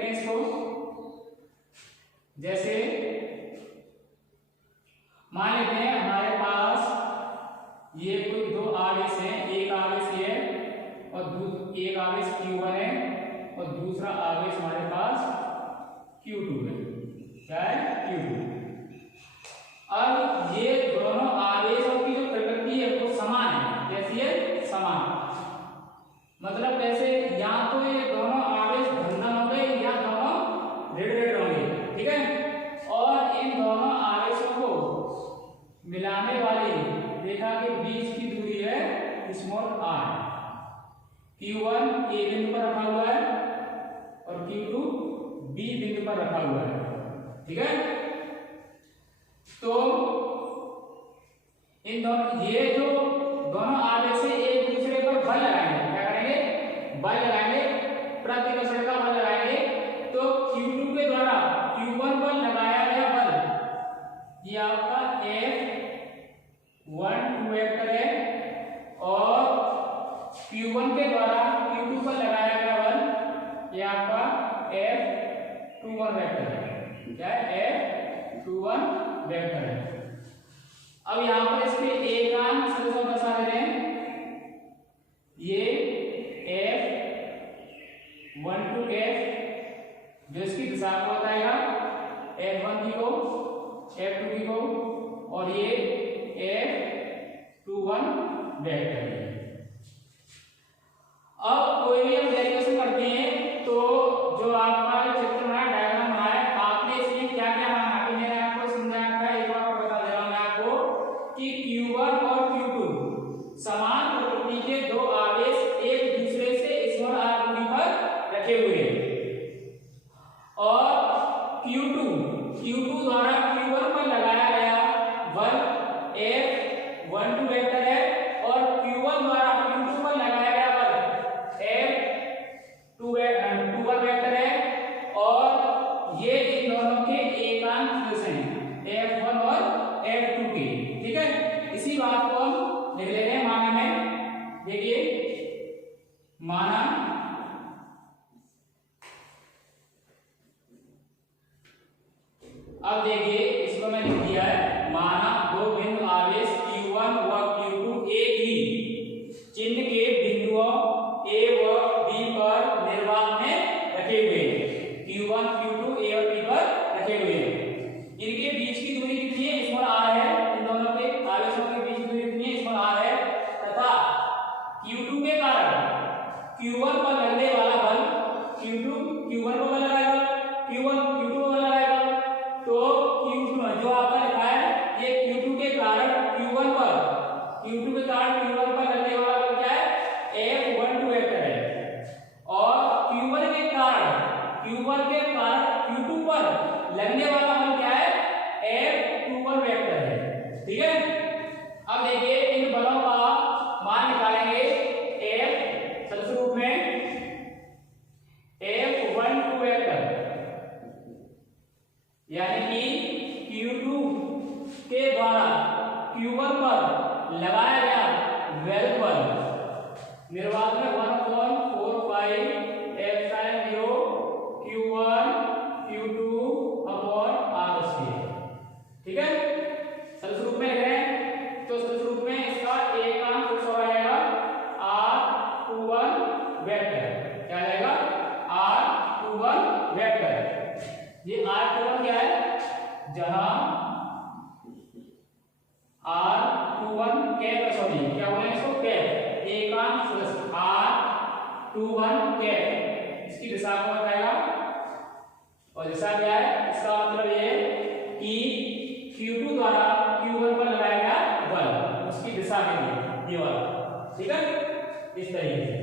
देखते हैं इसको। जैसे मान लेते हैं हमारे पास ये कोई दो आवेश हैं, एक आवेश ये और एक आवेश Q1 है और दूसरा आवेश हमारे पास Q2 है। क्या है? Q2। अब ये दोनों आवेशों की जो प्रकृति है वो समान है। कैसी है? समान। मतलब कैसे? या तो ये दोनों आवेश धन होंगे या दोनों ऋण होंगे। ठीक है। और इन दोनों आवेशों को मिलाने वाली रेखा के बीच की दूरी है स्मॉल r। Q1 ए बिंदु पर रखा हुआ है और Q2 बी बिंदु पर रखा हुआ है। ठीक है। तो इन दोनों ये जो दोनों आवेश से एक दूसरे पर बल लगाएंगे। क्या करेंगे? बल लगाएंगे, प्रतिकर्षण का बल लगाएंगे। तो Q2 के द्वारा Q1 पर लगाया गया बल ये आपका F12 वेक्टर है और Q1 के द्वारा Q2 पर लगाया गया बल ये आपका F21 वेक्टर है। क्या है? F21 वेक्टर है। अब यहाँ पर इसके एकांक सदिशों दर्शा दे रहे हैं। ये F12 जो इसकी दिशा को बताएगा, F1 की को, F2 की को, और ये F21 वेक्टर है। अब कोई भी हम डेरिवेशन करते हैं तो जो आपका चित्र बनाया, डायग्राम बनाया, आपने इसमें क्या क्या माना कि मैंने आपको समझाया था। एक बार और बता दे रहा हूं मैं आपको कि Q1 और Q2 समान प्रकृति के दो आवेश एक दूसरे से स्मॉल r दूरी पर रखे हुए हैं और Q2 द्वारा Q1 पर लगाया गया बल F12 वेक्टर है और Q1 द्वारा Q2 पर लगाया गया बल F21 वेक्टर है और ये इन दोनों के एकांक सदिश हैं, F1 और F2 के। ठीक है। इसी बात को हम लिख लेते हैं माना में। देखिए माना अब देखिए इसको मैं लिख दिया है। माना दो बिंदु आवेश Q1 व Q2 एक ही चिन्ह के बिंदुओं A व B पर निर्वात में रखे हुए हैं। Q1 Q2 A और B पर रखे हुए हैं। इनके बीच की दूरी कितनी है? स्मॉल r है। इन दोनों के आवेशों के बीच की दूरी कितनी है? स्मॉल r है। तथा Q2 के कारण Q1 पर लगने वाला बल Q1 को बल लगाएगा, Q1 Q2 को बल लगाएगा। तो Q2 जो आपका लिखा है ये Q2 के कारण Q1 पर लगने वाला बल क्या है? F12 वेक्टर है और Q1 के कारण Q2 पर लगने वाला बल क्या है? F21 वेक्टर है। ठीक है। अब देखिए इन बलों का मान निकालेंगे। F सदिश रूप में F12 वेक्टर यानी कि Q2 के द्वारा Q1 पर लगाया गया वैध बल निर्वात में 1/4 epsilon 0 Q1 Q2 upon r²। ठीक है। सदिश रूप में लिख रहे हैं तो सदिश रूप में इसका एकांक सदिश हो जाएगा R21 वेक्टर। क्या आएगा? R21 vector. ये R21 क्या है? जहां R21 कैप, सॉरी क्या बोले इसको? कैप। एकांक सदिश R21 कैप इसकी दिशा को बताएगा और दिशा क्या है? इसका मतलब ये कि Q2 द्वारा Q1 पर लगाया गया बल उसकी दिशा के लिए ये वाला। ठीक है। इस तरीके से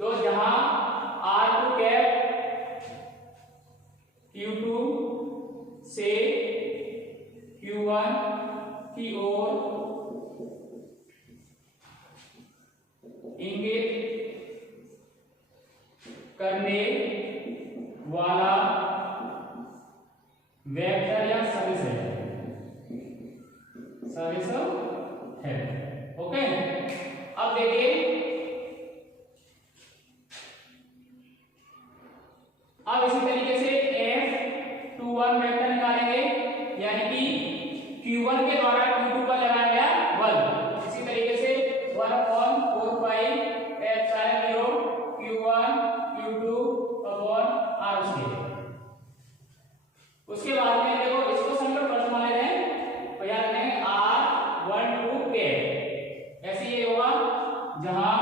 तो जहां R2 कैप Q2 से Q1 की ओर इंगित करने वाला वेक्टर या सदिश है। ओके। अब देखिए अब इसी तरीके से F21 वेक्टर निकालेंगे, यानी कि Q1 के द्वारा Q2 पर लगाया गया बल। इसी तरीके से 1/4 pi epsilon 0 Q1 Q2 upon R square. उसके बाद में देखो इसको समीकरण फर्स्ट मान लेते हैं, तो याद रखेंगे R12 के ऐसे ये होगा जहां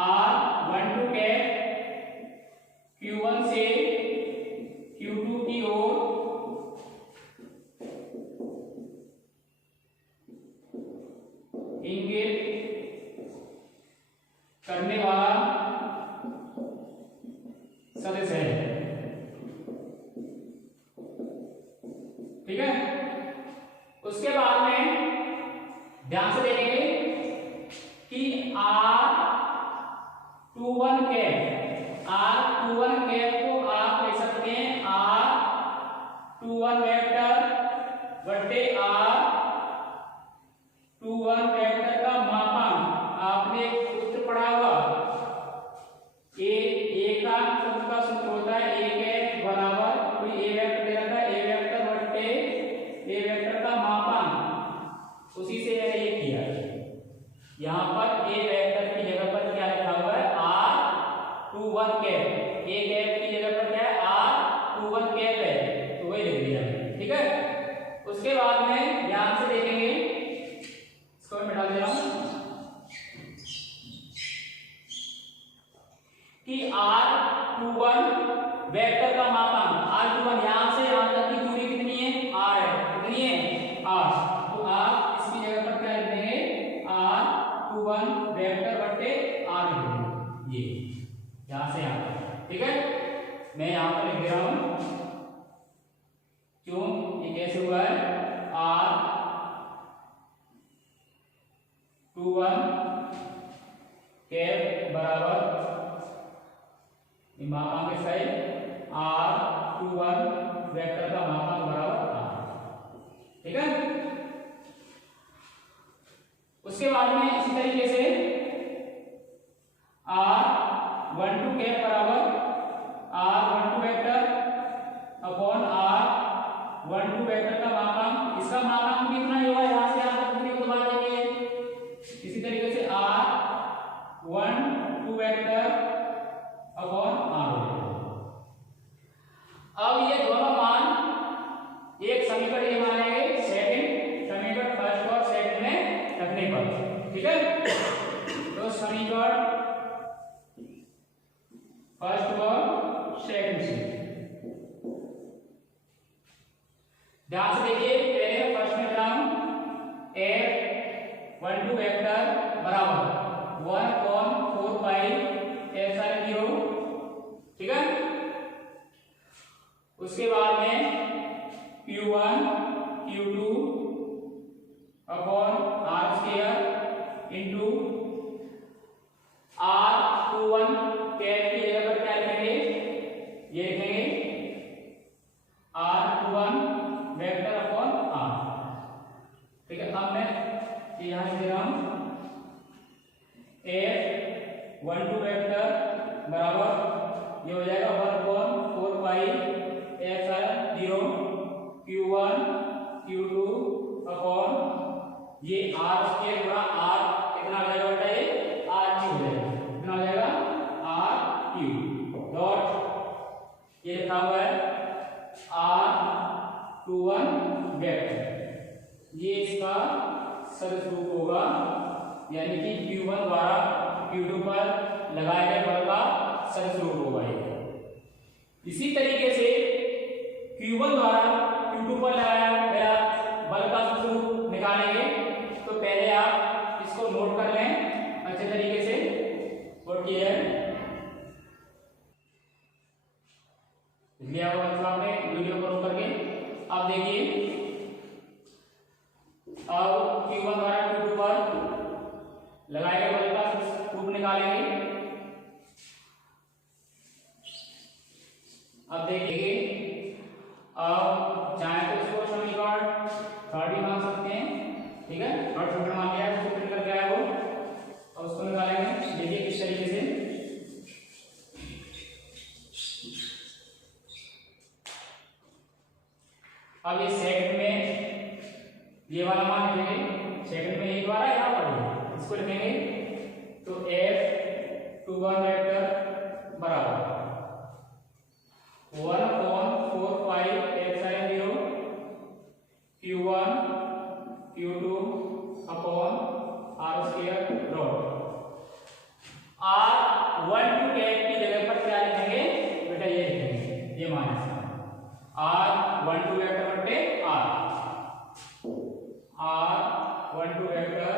R12 के Q1 से Q2 की ओर इंगित करने वाला सदिश है। ठीक है, उसके बाद में ध्यान से देखेंगे कि R21 कैप को आप ले सकते हैं R21 वेक्टर बटे R21 वेक्टर का मापांक। आपने सूत्र पढ़ा हुआ ए का सूत्र होता है A कैप बराबर कोई A वेक्टर दे रखा है A वेक्टर बटे A वेक्टर का मापांक, उसी से मैंने ये किया। यहाँ पर A वेक्टर की जगह पर क्या लिखा हुआ है R21 कैप, A कैप की जगह पर क्या है R21 कैप है, तो वही लिख दिया। ठीक है, उसके बाद में ध्यान से देखेंगे, इसको मैं मिटा दे रहा हूं कि R21 वेक्टर का मापांक R21 यहां से यहां तक की दूरी कितनी है R है, कितनी है R, तो आप इसकी जगह पर क्या लिख देंगे R21 वेक्टर बटे R लिख देंगे, ये यहां से यहां तक। ठीक है, मैं यहां पर लिख दे रहा हूं क्यों, ये कैसे हुआ है R21 कैप बराबर मापांक है R21 वेक्टर का मापांक बराबर R। ठीक है, उसके बाद में इसी तरीके से R12 कैप बराबर R12 vector upon R12 vector का मापांक, इसका मापांक कितना होगा यहां से यहां तक कितनी को दबा देंगे। इसी तरीके से R12 वेक्टर अपॉन R। अब ये दोनों मान एक समीकरण ये मानेंगे सेकंड समीकरण फर्स्ट और सेकंड में रखने पर। ठीक है, तो समीकरण फर्स्ट और सेकंड से ध्यान से देखिए, पहले फर्स्ट में लिखा F12 वेक्टर बराबर 1/4 पाई एप्सिलॉन 0। ठीक है, उसके बाद में Q1 Q2 upon R square into R21 cap की जगह पर क्या लिखेंगे, ये लिखेंगे R21 वेक्टर अपॉन R। ठीक है, अब मैं यहां लिख रहा हूं F12 वेक्टर बराबर ये हो जाएगा 1/4 pi epsilon 0 Q1 Q2 upon ये R स्क्वायर गुणा R कितना आ जाएगा बेटा, ये R क्यूब हो जाएगा, कितना हो जाएगा R क्यूब डॉट ये लिखा हुआ है R21 वेक्टर, ये इसका सदिश रूप होगा, यानी कि Q1 द्वारा Q2 पर लगाए गए बल का सदिश रूप होगा ये। इसी तरीके से Q1 द्वारा Q2 पर लगाया गया बल का सदिश रूप निकालेंगे, तो पहले आप इसको नोट कर लें अच्छे तरीके से, नोट किया है लिया हुआ आपने वीडियो को रोक करके। अब देखिए, अब Q1 द्वारा Q2 पर लगाए गए बल का रूप निकालेंगे। अब देखिए, अब चाहे तो इसको समीकरण थर्ड ही मान सकते हैं। ठीक है, थर्ड समीकरण मान लिया, उसको प्रिंट करके आया वो, अब उसको निकालेंगे। देखिए किस तरीके से अब ये सेकंड में ये वाला मान लिखेंगे, सेकंड में 1 वाला यहाँ पर इसको लिखेंगे, तो F21 वेक्टर बराबर 1/4 epsilon 0 Q1 Q2 upon R square dot R1 to 8 की जगह पर क्या लिखेंगे बेटा, ये लिखेंगे, ये माइनस R1 to वेक्टर बटे R1 to vector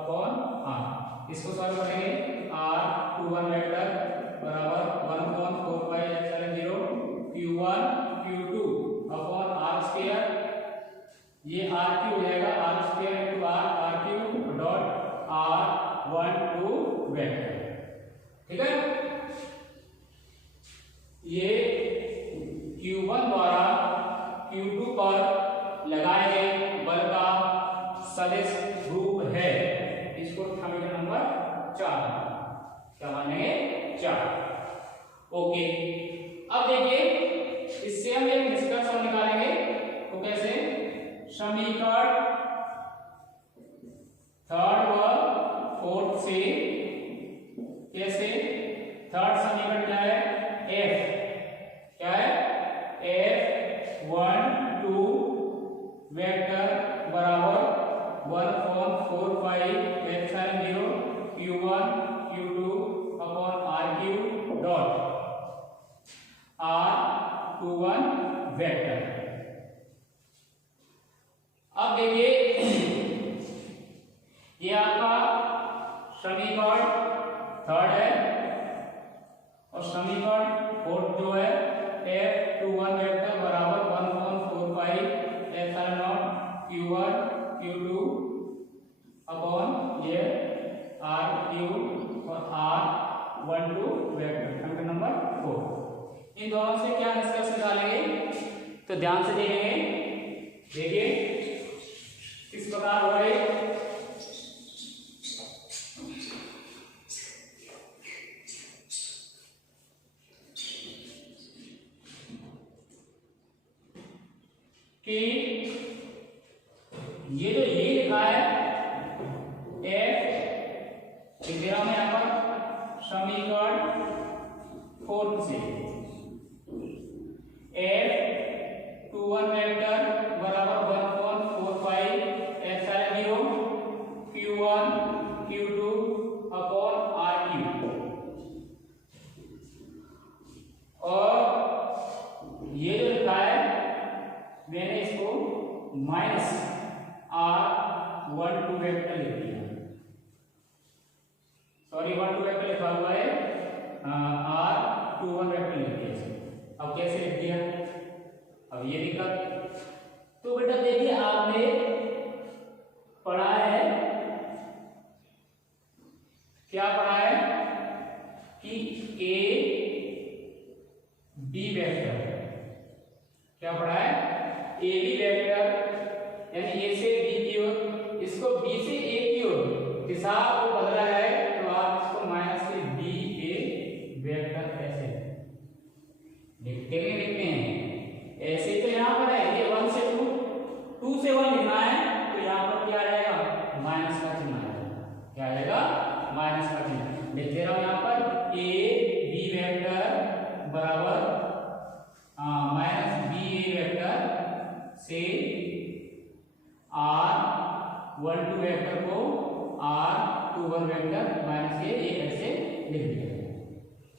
upon R, इसको सॉल्व करेंगे, R21 वेक्टर बराबर 1/4 epsilon 0 Q1 Q2 upon R square, ये R क्यूब हो जाएगा, R square into R cube dot R1 to vector, ठीक है। ये Q1 द्वारा Q2 पर लगाए गए बल का सदिश रूप है, इसको समीकरण नंबर 4 क्या मानेंगे 4। ओके, अब देखिए इससे हम एक निष्कर्ष निकालेंगे, तो कैसे, समीकरण थर्ड व फोर्थ से, कैसे, थर्ड समीकरण क्या है, F क्या है, F1 2 वेक्टर बराबर 1/4 epsilon 0 Q1 Q2 upon R cube dot R21 vector. अब देखिए ये आपका समीकरण थर्ड है, और समीकरण फोर्थ जो है F21 वेक्टर बराबर 1/4 एप्सिलॉन 0 Q1 Q2 अपॉन ये R क्यूब और R12 वेक्टर, समीकरण नंबर 4। इन दोनों से क्या निष्कर्ष निकालेंगे, तो ध्यान से देखेंगे, देखिए किस प्रकार हो रहे, कि ये जो ये लिखा है F दिया में यहाँ पर समीकरण फोर्थ से F21 वेक्टर बराबर 1/4 epsilon 0 Q1 Q2 upon R cube, और ये जो लिखा है मैंने इसको माइनस R12 वेक्टर लिख दिया, सॉरी 12 वेक्टर लिखा हुआ है, R21 वेक्टर लिख दिया। अब कैसे लिख दिया, अब ये दिक्कत, तो बेटा देखिए आपने पढ़ा है, क्या पढ़ा है कि A B वेक्टर, क्या पढ़ा है, ए बी वेक्टर यानी ए से बी की ओर, इसको बी से ए की ओर दिशा को बदला जाए, तो आप इसको माइनस से बी ए वेक्टर ऐसे लिखते हैं, ऐसे तो यहाँ पर है ये 1 से 2, 2 से 1 लिखना है, तो यहाँ पर क्या रहेगा, माइनस का चिन्ह आएगा, क्या आएगा, माइनस का चिन्ह लिख दे रहा हूँ यहाँ पर, ए बी वेक्टर बराबर माइनस बी ए वेक्टर से R12 वेक्टर को R21 वेक्टर माइनस ये ऐसे लिख दिया,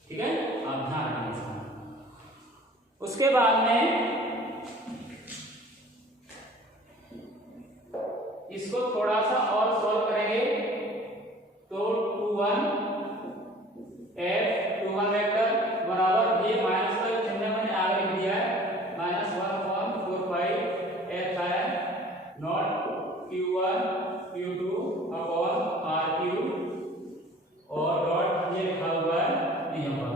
ठीक है, आप ध्यान रखें इसका। उसके बाद में इसको थोड़ा सा और सॉल्व करेंगे, तो 21 F21 वेक्टर बराबर ये माइनस का चिन्ह मैंने आगे लिख दिया है, -1/4 epsilon not Q1 Q2 upon R cube, और डॉट ये लिखा हुआ है यहाँ पर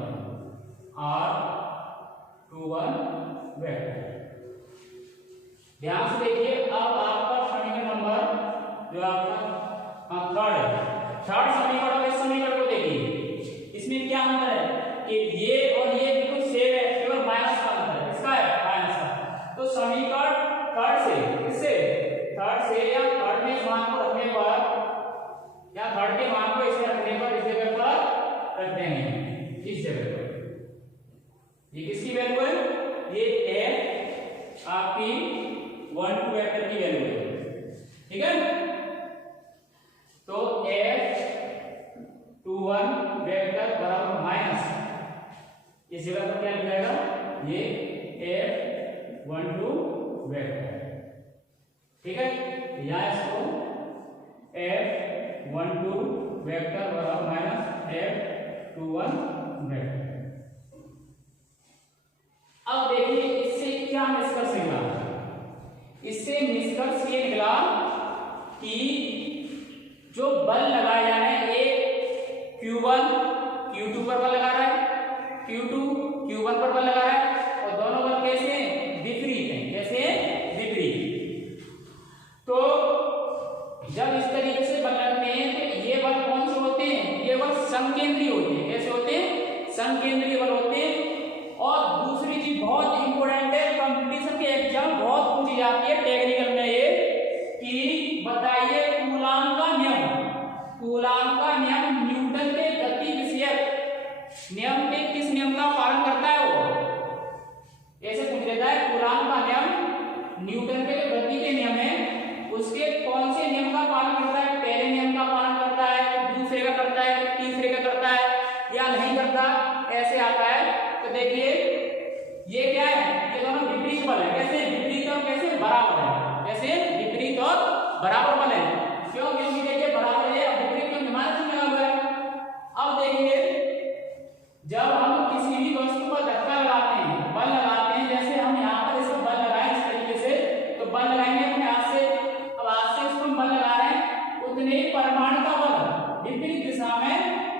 R21 वेक्टर। ध्यान से देखिए, अब आपका समीकरण नंबर जो आपका थर्ड समीकरण, इस समीकरण को देखिए, इसमें क्या अंतर है कि ये और ये बिल्कुल सेम है, केवल माइनस का अंतर है, इसका है माइनस का, तो समीकरण इस जगह पर ये किसकी वैल्यू है? ये F आपकी 1 2 वेक्टर की वैल्यू है, ठीक है। तो F21 वेक्टर बराबर माइनस इस जगह पर क्या लिखा जाएगा? ये F12 वेक्टर, ठीक है। यहाँ इसको F12 वेक्टर बराबर माइनस F21 वेक्टर। अब देखिए इससे क्या निष्कर्ष निकला? इससे निष्कर्ष ये निकला कि जो बल लगाए जा रहे हैं, एक Q1 Q2 पर बल लगा रहा है, Q2 Q1 पर बल लगा रहा है, और दोनों बल कैसे विपरीत हैं, कैसे विपरीत। तो जब इस तरीके से बल लगते हैं तो ये बल कौन से होते हैं? ये बल समकेंद्रीय होते हैं। कैसे होते हैं? समकेंद्रीय बल होते हैं। और दूसरी चीज बहुत इंपॉर्टेंट है, कंपटीशन के एग्जाम बहुत पूछी जाती है टेक्निकल में, ये कि बताइए कूलाम का नियम, कूलाम का नियम न्यूटन के गति विषयक नियम के किस नियम का पालन करता है? वो ऐसे पूछ लेता है, कूलाम का नियम न्यूटन के जो गति के नियम है उसके कौन से नियम का पालन करता है? पहले नियम का पालन करता है, दूसरे का करता है, तीसरे का करता है, या नहीं करता, ऐसे आता है। तो देखिए ये क्या है? ये दोनों विपरीत बल है। कैसे विपरीत और कैसे बराबर है? कैसे विपरीत और बराबर बल है। क्यों? क्योंकि देखिए बराबर है, विपरीत में माइनस लगा हुआ है। अब देखिए जब हम किसी भी वस्तु पर धक्का लगाते हैं, बल लगाते हैं, जैसे हम यहाँ पर इसको बल लगाए इस तरीके से, तो बल लगाएंगे अपने हाथ से। अब हाथ से इसको बल लगा रहे हैं, उतने ही परिमाण का बल विपरीत दिशा में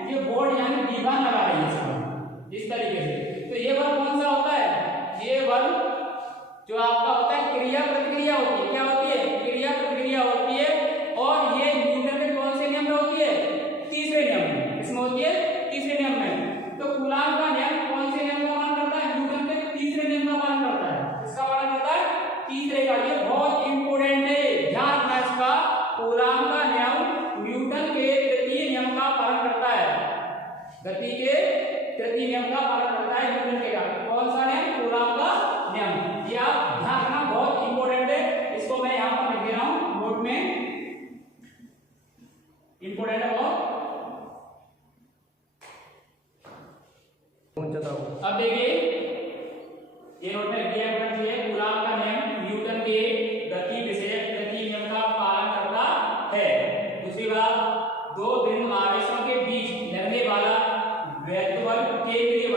ये बोर्ड यानी दीवार लगा रही है इसको इस तरीके से। तो ये बल कौन सा होता है? ये बल जो आपका होता है क्रिया प्रतिक्रिया होती है। क्या होती है? क्रिया प्रतिक्रिया होती है। और ये न्यूटन के कौन से नियम में होती है? तीसरे नियम में। इसमें होती है तीसरे नियम में। तो कूलाम का नियम कौन से नियम का पालन करता है? न्यूटन के तीसरे नियम का पालन करता है। इसका पालन करता है तीसरे का। ये बहुत इंपॉर्टेंट है, ध्यान रखना इसका। कूलाम का नियम न्यूटन के तृतीय नियम का पालन करता है, गति के तृतीय नियम का पालन करता है न्यूटन के। कौन सा नियम? कूलाम का नियम। ये आप ध्यान रखना, बहुत इंपॉर्टेंट है। इसको मैं यहाँ पर लिख दे रहा हूँ नोट में, इंपॉर्टेंट है बहुत। अब देखिए ये नोट में लिख दिया है, कूलाम का नियम न्यूटन के गति विषयक तृतीय नियम का पालन करता है। दूसरी बात, दो बिंदु आवेशों के बीच लगने वाला वैद्युत बल केंद्रीय